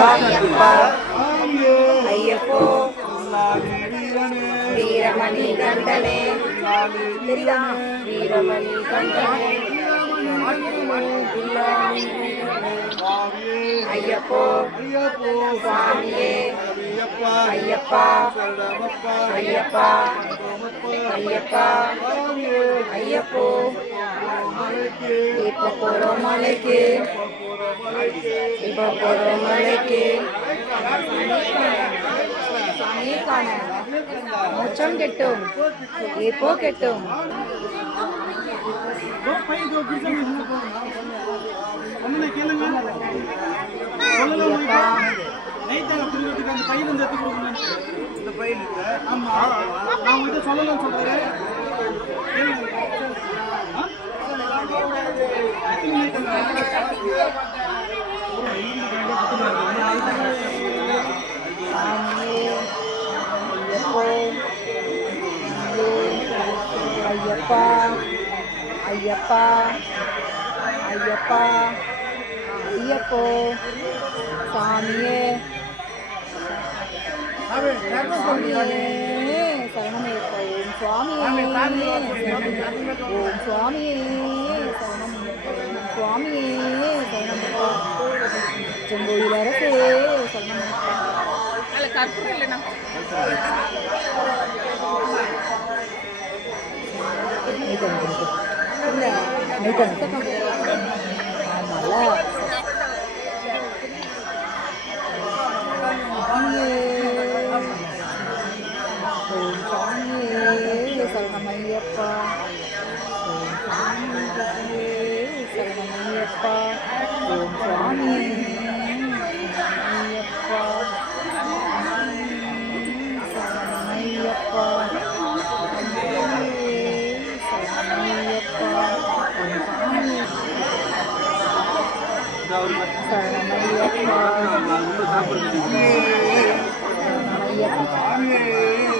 ஐயப்பா ஐயப்போ வீரமணி கண்டனே வீரமணி கண்டனே ஐயப்போ சுவாமியே ஐயப்பா ஐயப்பா ஐயப்பா ஐயப்போ இப்போ போறோம் மலைக்கு இப்போ போறோம் மலைக்கு மோட்சம் கிட்டும் இப்போ கிட்டும் ஐயப்பா ஐயப்பா ஐயப்பா ஐயப்போ சாமியே சாமியே சரணமையப்பா ஓம் சுவாமியே ஓம் சுவாமியே சரணமையப்பா ஓம் சுவாமியே சரணமையப்பா செங்கோயில் அரசே சரணமையப்பா அதில் கற்பூரம் இல்லைண்ணா சரணமையப்பா சரணமையப்பா ஓம் சுவாமி ஐயப்பா சரணமையப்பா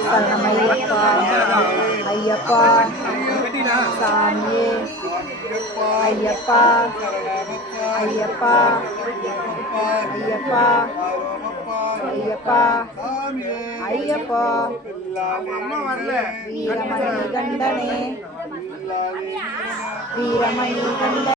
சரணமையப்பா ஐயப்பா சாமியே ஐயப்பா ஐயப்பா ஐயப்பா ஐயப்பா ஐயப்பா வீரமணி கண்டனே வீரமணி கண்ட